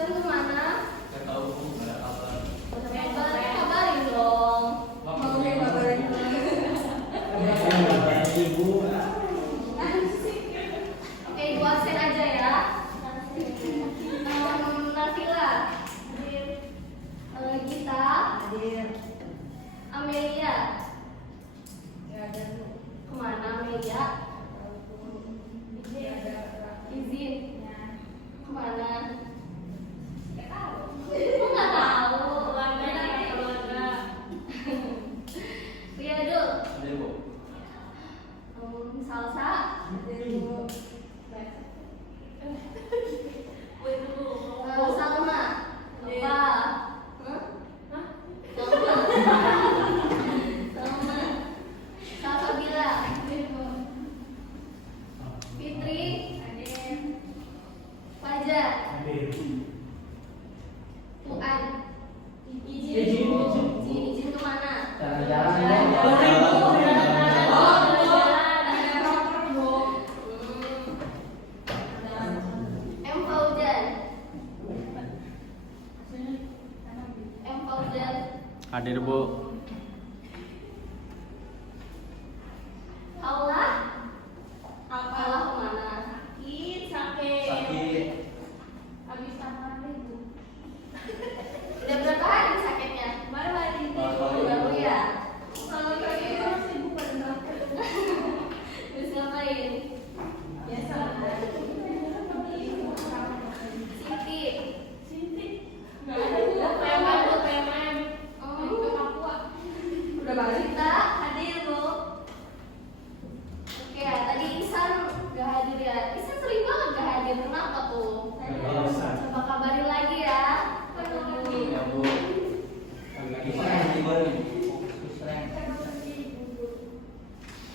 Susan kemana? Gak tahu Bu, nggak ada kabar. Kabarin dong. Mau kabarin. Ibu. Oke, ibu absen aja ya. Nafila, Gita, Amelia. Kemana Amelia? Izin. Kemana? Nggak tahu. Nggak tahu. Keluarga. Ria dulu. Ada Bu. Salsa. Salma. Apa? Salma. Salsabila. Fitri. Fajar. Tuan. Izin kemana? M. Fauzan. Hadir Bu. Aula. Aula kemana? Sakit. Habis apa itu? Udah berapa hari sakitnya? Baru hari ini. Baru ya. Kalau kayak sibuk pada terus ngapain? Biasa. Siti. Nggak ada. PMM. Udah balik kita hadir Bu. Oke, tadi Isan gak hadir ya. Isan sering banget gak hadir. Kenapa tuh? Coba kabarin lagi ya. Ya Bu. Lagi tiba nih.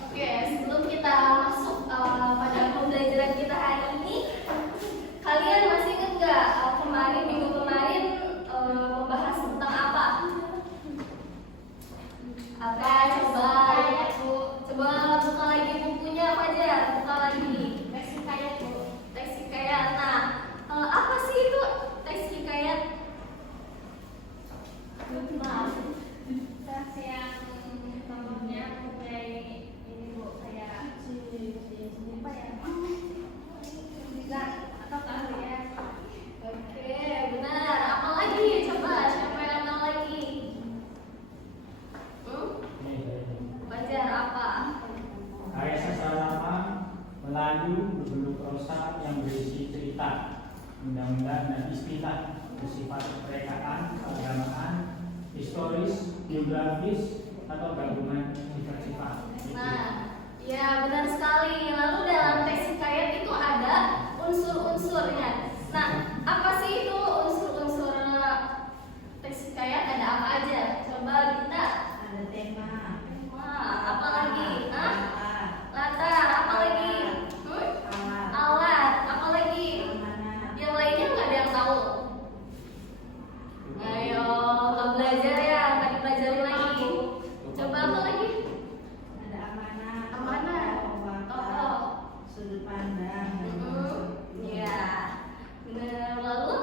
Oke, sebelum kita masuk pada pembelajaran kita hari ini, kalian masih ingat nggak minggu kemarin membahas tentang apa? Apa? Coba buka lagi bukunya Fajar, buka lagi. Tes hikayat. Nah, apa sih itu tes hikayat? Tes yang nomornya kayak ini Bu, kayak apa ya? Atau ya? Oke, benar. Apa lagi? Coba siapa yang tahu lagi? Fajar apa? Karya sastra lama Melayu berbentuk prosa yang berisi cerita, undang-undang dan istilah bersifat kerekaan, keagamaan, historis, geografis, atau gabungan sifat-sifat. Nah, ya benar sekali. Lalu dalam tes hikayat itu ada unsur-unsurnya. Nah, apa sih itu unsur-unsur tes hikayat? Ada apa aja? Coba kita. Ada tema. Apa lagi? Latar. Apa lagi? Alat. Apa lagi? Yang lainnya nggak ada yang tahu. Ayo, nggak belajar ya? Nggak dipelajarin lagi. Coba apa lagi? Ada amanah. Tokoh. Sudut pandang. Ya, benar. Lalu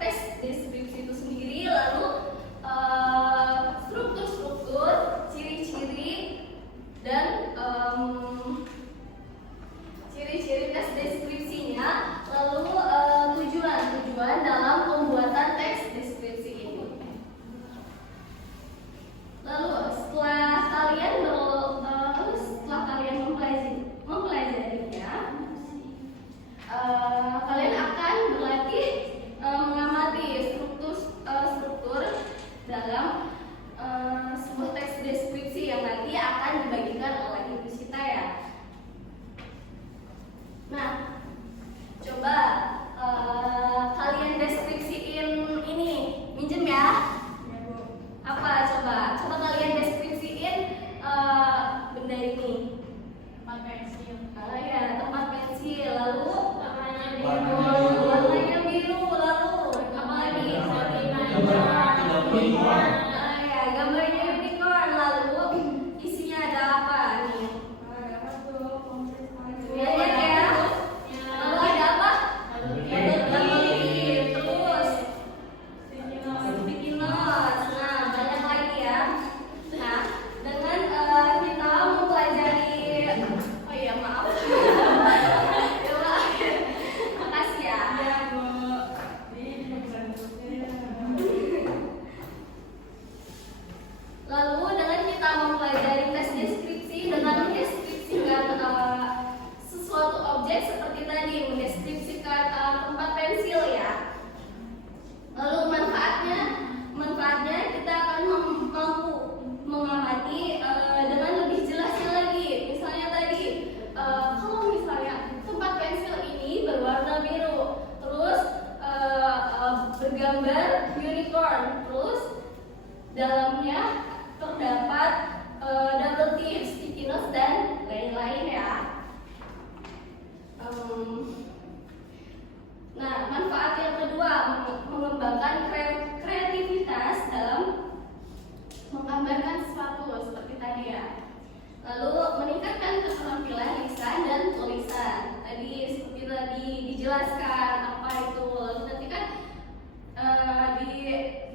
teks deskripsi itu sendiri, lalu struktur-struktur, ciri-ciri, dan ciri-ciri teks deskripsinya, lalu tujuan dalam pembuatan teks deskripsi ini. Lalu setelah kalian mempelajarinya, kalian akan berlatih mengamati struktur dalam sebuah teks deskripsi yang nanti akan dibagikan oleh Ibu Sita ya. Nah, coba kalian deskripsiin ini, minjem ya. Apa coba kalian deskripsiin benda ini. Tempat pensil. Ya, tempat pensil, lalu Warnanya warnanya biru, lalu apa lagi? Ya, gambarnya unicorn, lalu isinya ada apa nih? Lihat ya. Lalu ada apa? Bubble terus sticky notes. Nah, banyak lagi ya. Nah, dengan kita mempelajari, oh iya maaf. Ya, makasih ya. Lalu dengan kita mempelajari teks deskripsi dengan mendeskripsikan sesuatu objek seperti tadi, mendeskripsikan tempat pensil ya. Lalu manfaatnya kita akan mampu mengamati dengan lebih jelasnya lagi. Misalnya tadi, kalau misalnya tempat pensil ini berwarna biru, terus bergambar unicorn, terus dalamnya terdapat double tip, sticky notes, dan lain-lain ya. Nah, manfaat yang kedua, mengembangkan kreativitas dalam menggambarkan sesuatu seperti tadi ya. Lalu meningkatkan keterampilan lisan dan tulisan. Tadi seperti tadi dijelaskan apa itu. Lalu nanti kan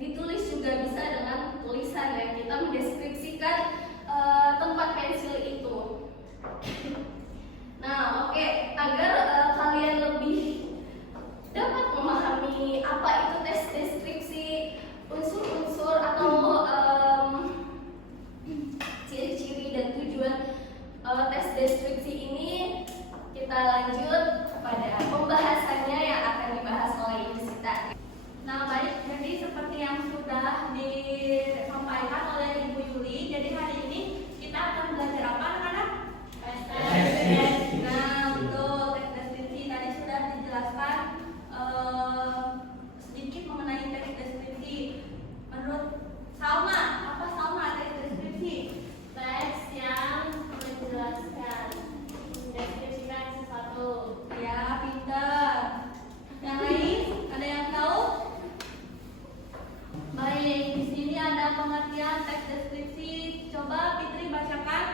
ditulis juga bisa dengan tulisan ya. Kita mendeskripsikan tempat pensil itu. Nah, oke, agar kalian lebih dapat memahami apa itu tes deskripsi, unsur-unsur atau ciri-ciri dan tujuan tes deskripsi ini, kita lanjut pada pembahasannya yang akan dibahas oleh Ibu Sita. Nah, baik, jadi seperti yang sudah disampaikan oleh Ibu Yuli, jadi hari ini kita akan belajar apa anak-anak? Nah, betul, teks deskripsi tadi sudah dijelaskan sedikit mengenai teks deskripsi. Menurut Salma, apa Salma teks deskripsi? Teks yang menjelaskan, mendeskripsikan sesuatu. Ya, pintar. Yang lain, ada yang tahu? Baik, di sini ada pengertian teks deskripsi. Coba Fitri bacakan.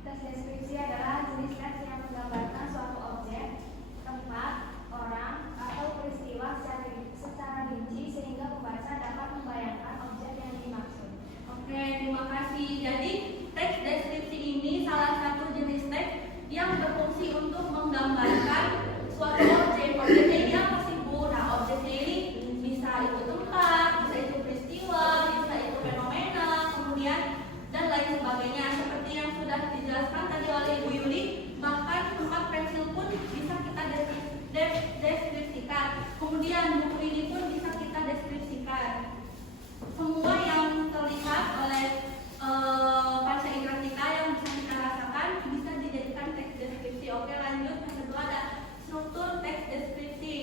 Teks deskripsi adalah jenis teks yang menggambarkan suatu objek, tempat, orang, atau peristiwa secara rinci sehingga pembaca dapat membayangkan objek yang dimaksud. Oke, terima kasih. Jadi, teks deskripsi ini salah satu jenis teks yang berfungsi untuk menggambarkan suatu objek. Objeknya ini apa sih, Bu? Nah, objeknya ini bisa itu tempat, bisa itu peristiwa, bisa itu fenomena, kemudian dan lain sebagainya. Seperti yang sudah dijelaskan tadi oleh Ibu Yuli, bahkan tempat pensil pun bisa kita deskripsikan. Kemudian buku ini pun bisa kita deskripsikan. Semua yang terlihat oleh panca indera kita yang bisa kita rasakan bisa dijadikan teks deskripsi. Oke, lanjut. Yang kedua ada struktur teks deskripsi.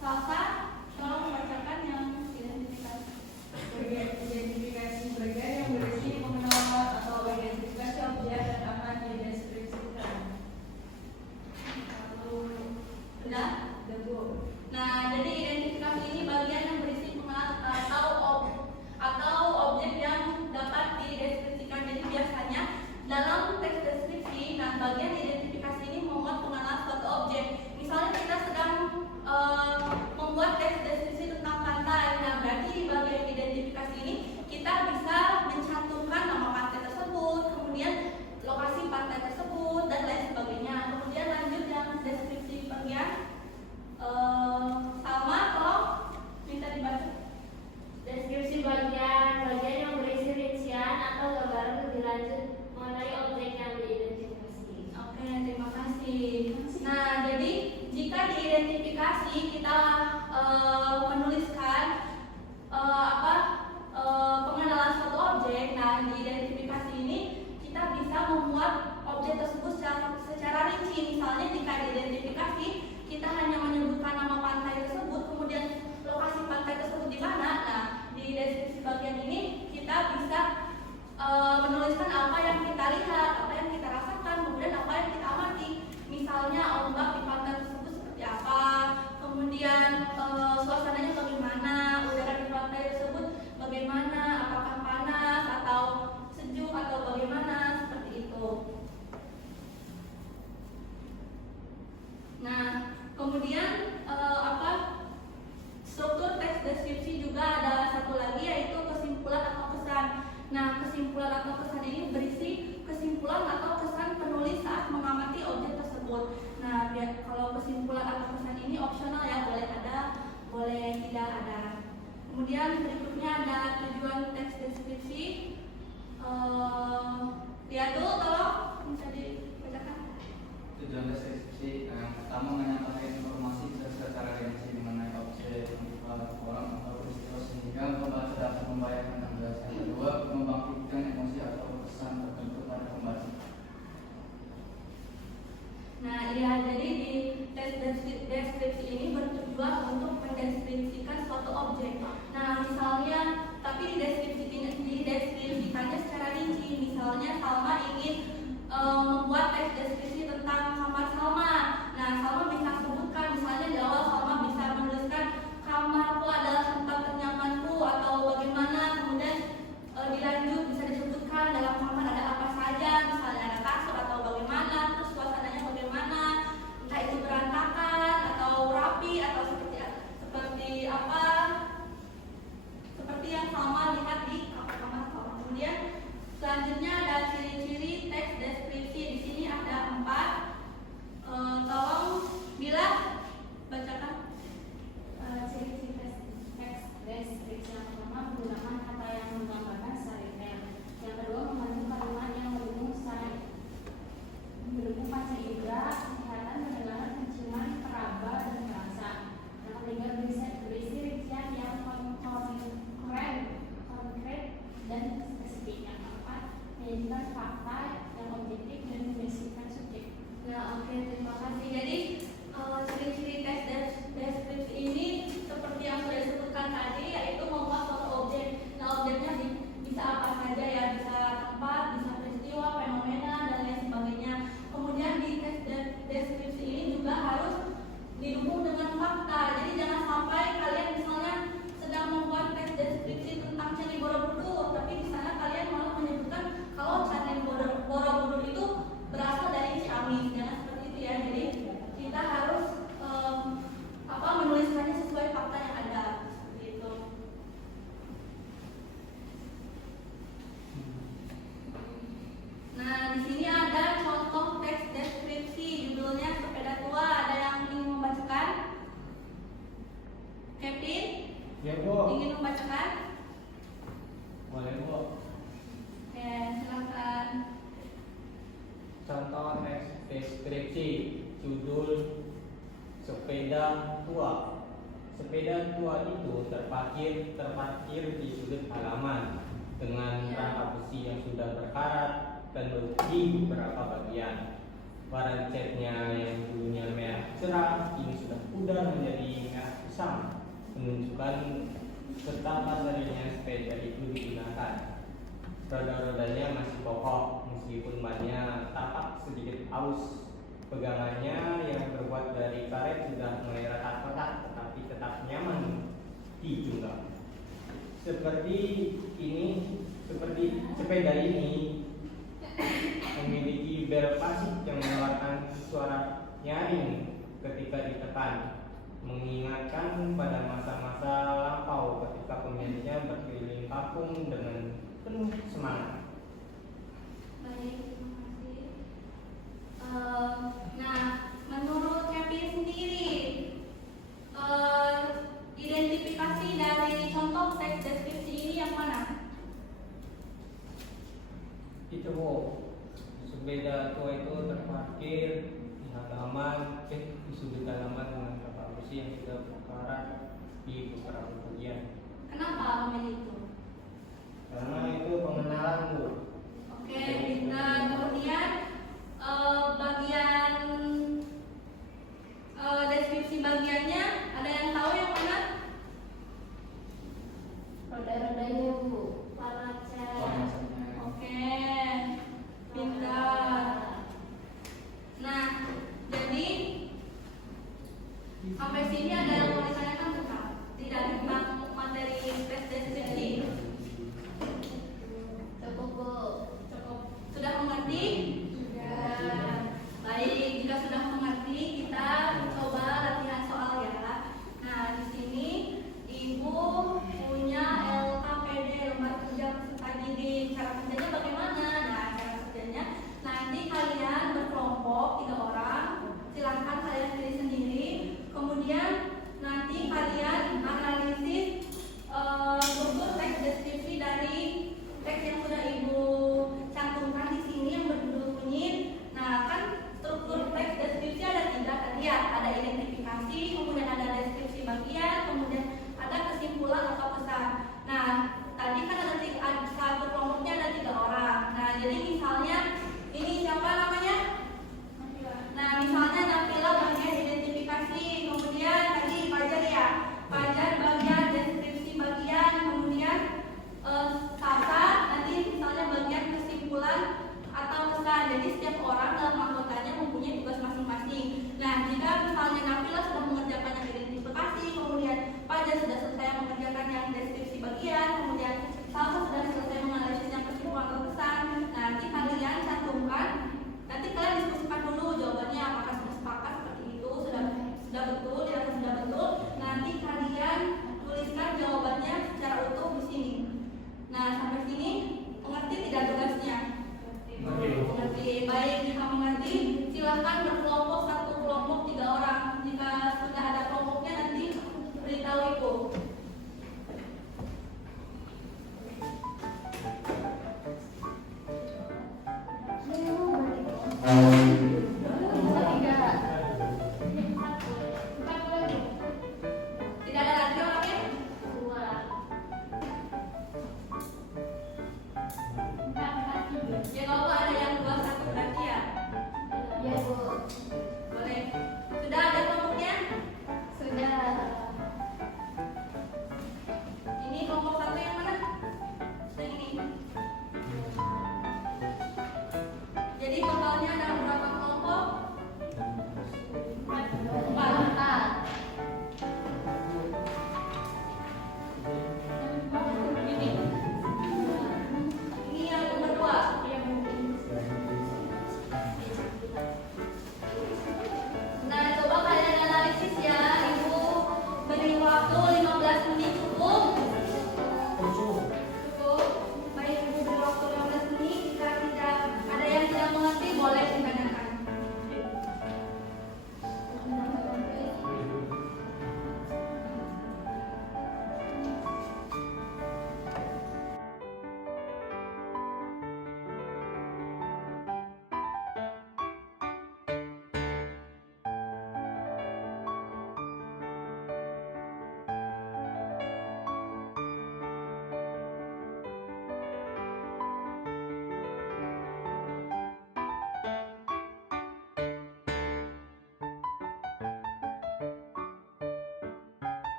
Salsa, tolong bacakan yang identifikasi. Identifikasi bagian yang berisi mengenal atau identifikasi objek dan akan dideskripsikan. Sudah? Nah, jadi identifikasi ini bagian yang berisi pengenal atau objek yang dapat dideskripsikan. Jadi biasanya dalam teks deskripsi, nah bagian identifikasi ini memuat pengenal suatu objek. Misalnya kita sedang identifikasi kita menuliskan pengenalan suatu objek. Nah, di identifikasi ini kita bisa membuat objek tersebut secara rinci. Misalnya jika di identifikasi kita hanya menyebutkan nama pantai tersebut, kemudian lokasi pantai tersebut di mana. Nah, di deskripsi bagian ini kita bisa menuliskan apa yang kita lihat, apa yang kita rasakan, kemudian apa yang kita amati. Misalnya ombak di pantai tersebut seperti apa, kemudian suasananya bagaimana, udara di pantai tersebut bagaimana, apakah panas atau sejuk atau bagaimana, seperti itu. Nah, kemudian struktur teks deskripsi juga ada satu lagi, yaitu kesimpulan atau kesan. Nah, kesimpulan atau kesan ini berisi kesimpulan atau kesan penulis saat mengamati objek tersebut. Nah, kalau kesimpulan atau kesan ini opsional ya, boleh ada, boleh tidak ada. Kemudian berikutnya ada tujuan teks deskripsi. Lihat dulu, tolong bisa dibacakan. Tujuan deskripsi yang pertama menyampaikan informasi secara rinci mengenai objek, orang atau peristiwa sehingga pembaca dapat membayangkan dan menjelaskan. Kedua, membangkitkan emosi atau kesan tertentu pada pembaca. Nah, iya, jadi di teks deskripsi ini bertujuan untuk mendeskripsikan suatu objek. Nah, misalnya, tapi dideskripsikannya secara rinci. Misalnya, Salma ingin membuat teks deskripsi tentang kamar Salma. Nah, Salma bisa sebutkan, misalnya di awal Salma bisa menuliskan kamarku adalah tempat ternyamanku atau bagaimana. Kemudian dilanjut bisa disebutkan dalam kamar ada apa saja, misalnya ada kasur atau bagaimana, terus suasananya bagaimana, entah itu berantakan atau rapi atau seperti apa, seperti yang Salma lihat di kamar Salma. Kemudian selanjutnya ada ciri-ciri teks deskripsi. Di sini ada 4. Tolong Bila bacakan. Ciri-ciri teks deskripsi yang pertama menggunakan kata yang menggambarkan secara detail. Yang kedua membantu kalimat yang mendukung panca indera, penglihatan, pendengaran, penciuman, peraba, dan merasa. Yang ketiga berisi rincian yang konkret dan spesifik. Yang keempat menyajikan fakta yang objektif dan membersihkan subjek. Nah, oke, terima kasih. Jadi ciri-ciri teks deskripsi ini seperti yang sudah disebutkan tadi, yaitu membuat suatu objek. Nah, objeknya bisa apa saja ya, bisa tempat, bisa peristiwa, fenomena, dan lain sebagainya. Kemudian di teks deskripsi ini juga harus didukung dengan fakta. Jadi jangan sampai kalian misalnya sedang membuat teks deskripsi tentang Candi Borobudur, tapi di sana kalian malah menyebutkan kalau Candi Borobudur itu berasal dari Ciamis. Jangan seperti itu ya. Jadi kita harus menuliskannya sesuai fakta yang ada, seperti itu. Nah, di sini ada contoh teks deskripsi, judulnya Sepeda Tua. Ada yang ingin membacakan? Kevin? Ya, Bu. Ingin membacakan? Boleh, Bu. Oke, silakan. Contoh teks deskripsi, judul Sepeda Tua. Sepeda tua itu terparkir di sudut halaman dengan rangka besi yang sudah berkarat dan memiliki beberapa bagian. Warna catnya yang dulunya merah cerah kini sudah pudar menjadi merah kusam, menunjukkan betapa seringnya sepeda itu digunakan. Roda-rodanya masih kokoh meskipun bannya tampak sedikit aus. Pegangannya yang terbuat dari karet sudah mulai retak-retak, tetapi tetap nyaman dijungkam. Seperti sepeda ini memiliki bel plastik yang mengeluarkan suara nyaring ketika ditekan, mengingatkan pada masa-masa lampau ketika pemiliknya berkeliling kampung dengan penuh semangat. Baik, terima kasih. Nah, menurut Kevin sendiri, identifikasi dari contoh teks deskripsi ini yang mana? Itu, Bu, sepeda tua itu terparkir di halaman, di sudut halaman dengan kapal besi yang sudah berkarat di beberapa bagian. Kenapa memilih itu? Karena itu pengenalan Bu. Oke, pintar. Kemudian bagian deskripsi bagiannya ada yang tahu yang mana? Roda-rodanya Bu, warna cat. Warnanya. Oke, pintar. Nah, jadi sampai sini ada yang mau ditanyakan bukan? Tidak tentang materi tes deskripsi. Cukup Bu. Cukup. Sudah mengerti? Sudah. Baik, jika sudah mengerti, kita coba latihan soal ya. Nah, di sini Ibu punya LKPD, lembar kerja peserta didik. Cara kerjanya bagaimana? Nah, cara kerjanya nanti kalian berkelompok 3 orang. Silahkan kalian pilih sendiri. Kemudian nanti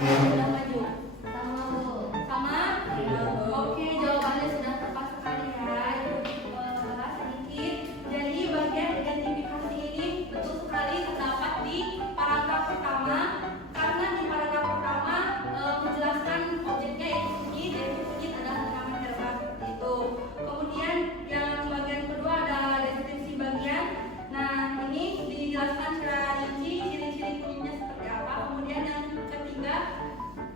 sudah maju? Sama Bu. Sama? Oke, jawabannya sudah tepat sekali ya. Sedikit. Jadi bagian identifikasi ini betul sekali terdapat di paragraf pertama. Karena di paragraf pertama menjelaskan objeknya yaitu kunyit, yaitu kunyit adalah tanaman herba seperti itu. Kemudian yang bagian kedua ada deskripsi bagian. Nah, ini dijelaskan secara rinci ciri-ciri kunyitnya seperti apa. Kemudian yang ketiga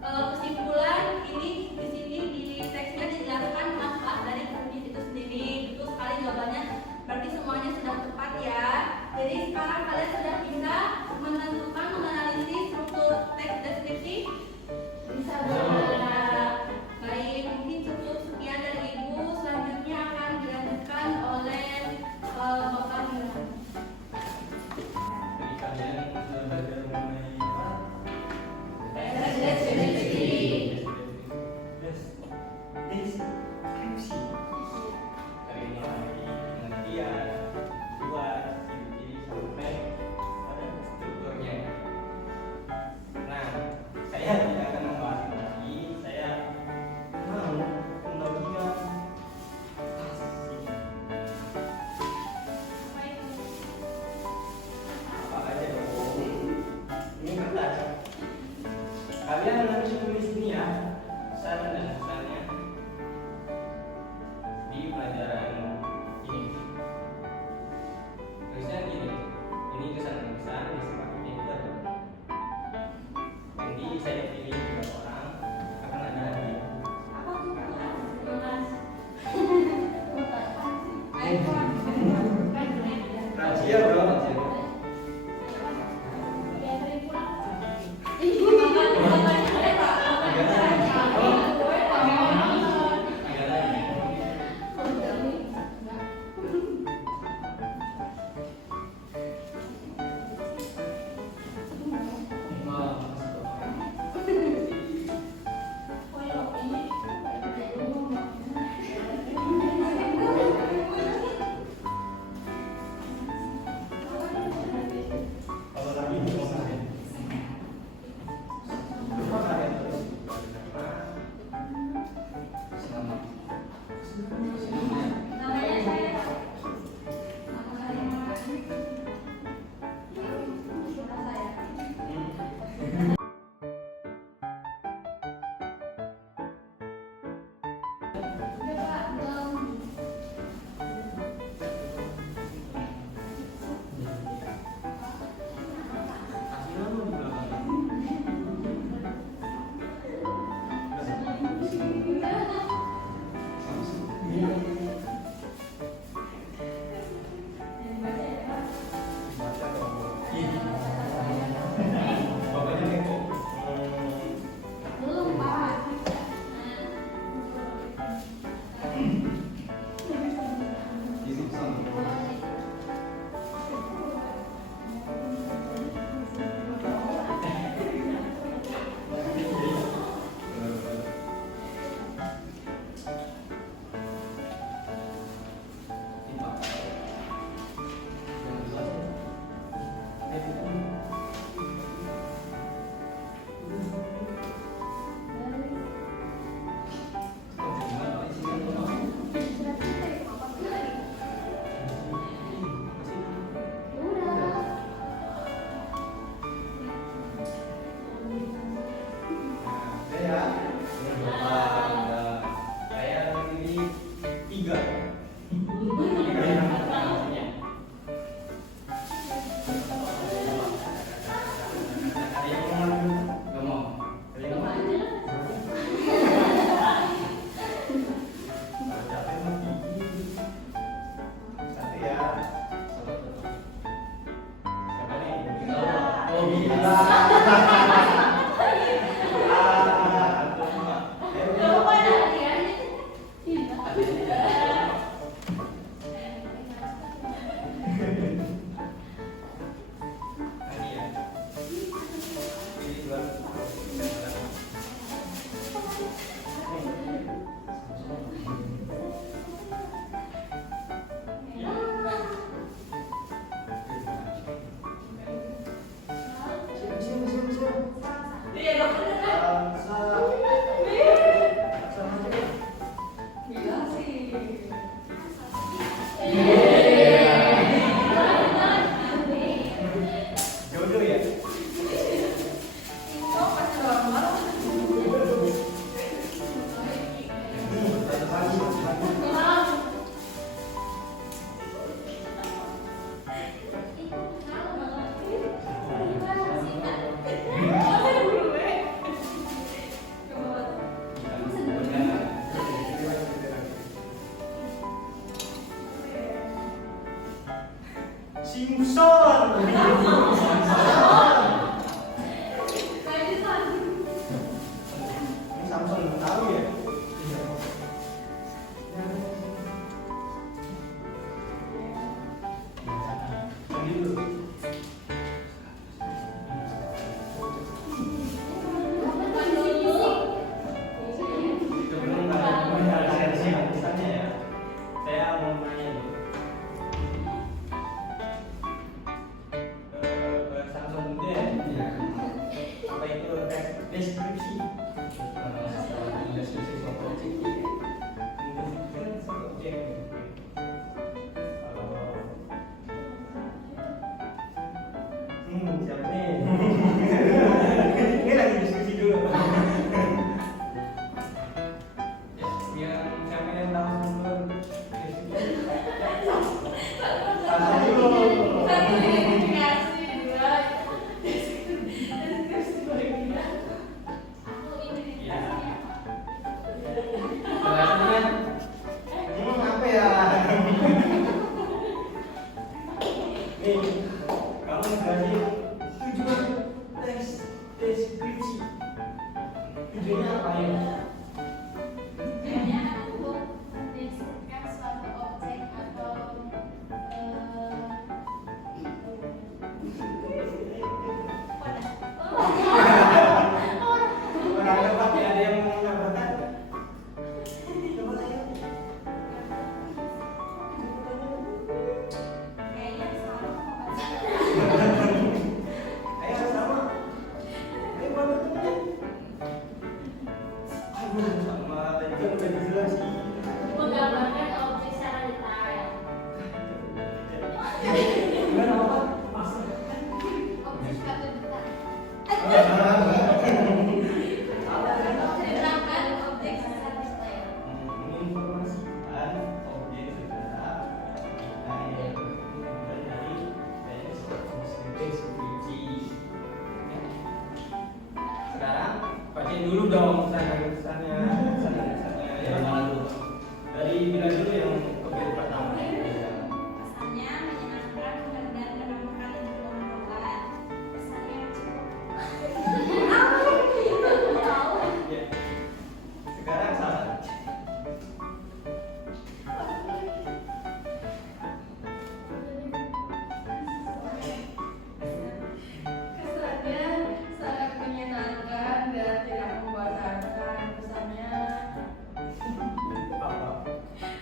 kesimpulan ini di sini di teksnya dijelaskan manfaat dari kunyit itu sendiri. Betul sekali jawabannya. Berarti semuanya sudah tepat ya. Jadi sekarang kalian sudah bisa menentukan menganalisis struktur teks deskripsi. Bisa Nah, Bu. baik, mungkin cukup sekian dari Ibu. Selanjutnya akan dilanjutkan oleh Bapak Nina. Jadi kalian sudah belajar mengenai apa? Deskripsi. Deskripsi. Dari mulai pengertian, tujuan, ciri-ciri sampai pada strukturnya. Nah, saya tidak akan membahas lagi. Saya mau pembagian apa aja dong. Ini kertas. Kalian harus tulis ini ya, saran dan pesannya di pelajaran ini. Tulisnya gini, ini kesan-kesan disepakati juga. Nanti saya pilih 3 orang, akan ada hadiah. Apa tuh? Rahasia bro, rahasia. Iya, dokter. ya? Kayaknya untuk mendeskripsikan suatu objek atau Orang dapat ya, ada yang mau menambahkan? Coba saya. kayaknya sama. Ayo sama. Ayo bantu teman. Aduh, sama tadi kan udah dijelasin. Menggambarkan objek secara detail. Gimana apa? Master. Objek suatu detail. Menerangkan objek secara detail. Menginformasikan objek secara detail dari deskripsi. Sekarang bacain dulu dong kesannya. Ya, mana dulu? Dari bila dulu yang objek pertama. Kesannya menyenangkan dan menambahkan pengetahuan. Kesannya cukup. Tahu. Ya. Sekarang salah. Kesannya sangat menyenangkan dan tidak membosankan. Apa?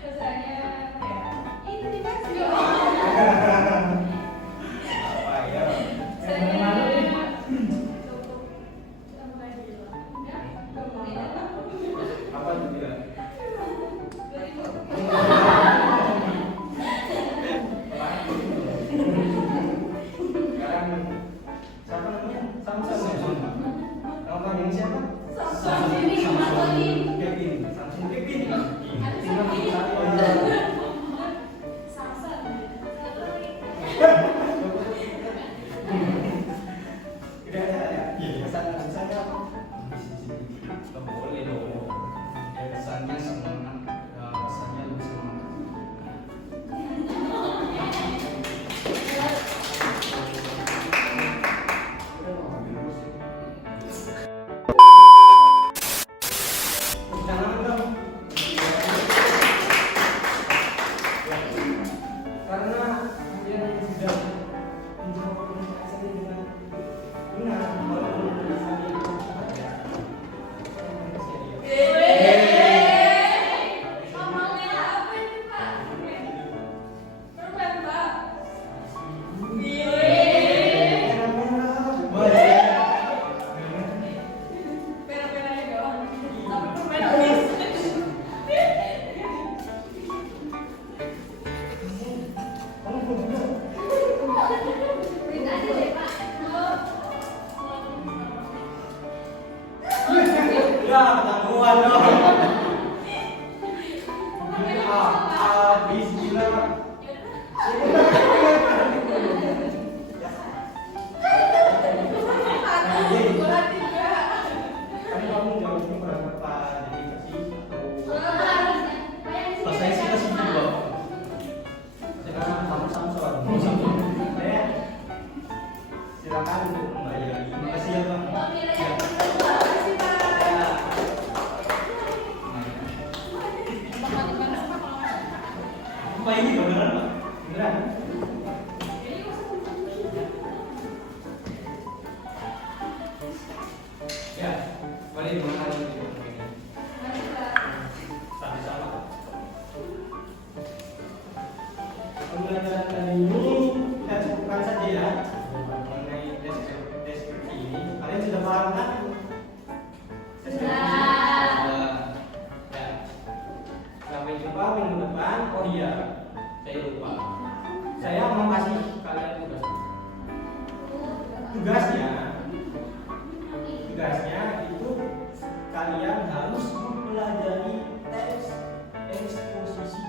Kesannya kayak ini dikasih. Apa ya? Saya cukup sampai gila. Enggak, kemudian Apa tuh dia? Sekarang siapa namanya? Samsung. Nama panjang siapa? Kevin. Samsung Kevin. Udah ada ya? Kesannya apa? Nggak boleh dong. Ya, kesannya semangat, kesannya lebih semangat. Jangan dong. Karena kalian sudah menjawab pertanyaan saya dengan benar, walaupun tulisannya itu ada. Ngomongnya apa ini, Pak? permen, Pak. Pera-peranya doang. Tapi permen habis. Print aja deh, Pak. Ya, ketahuan dong. Habis gila. Bola tiga. Kan kamu jawabnya berapa? Jadi kasih atau Pas saya sih kasih dua. sekarang kamu Samson. Saya silakan untuk membayar. Terima kasih ya Bang. Oh, kira ya. Makasih, Pak. Ya. Apa ini beneran Pak? Beneran? Ya, boleh mengenal ini. Sama-sama. Pembelajaran kali ini kita cukupkan saja ya mengenai deskripsi ini. Kalian sudah paham kan? Ya. Sampai jumpa minggu depan. Oh iya, saya lupa. Saya mau kasih kalian tugas. Tugasnya itu kalian harus mempelajari teks eksposisi.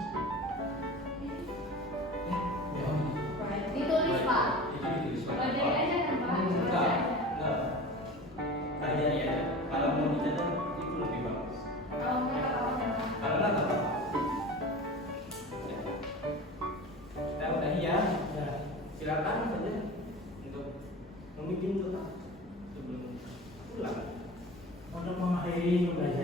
Ya. Ditulis, Pak. Itu ditulis Pak. Pelajari aja kan, Pak? Enggak. Pelajari aja. Kalau mau dicatat itu lebih bagus. Kalau enggak, apa-apa. Kalau enggak apa-apa. Ya. Kita udah ya. Silakan saja untuk memimpin doa sebelum pulang. Untuk mengakhiri materi pembelajaran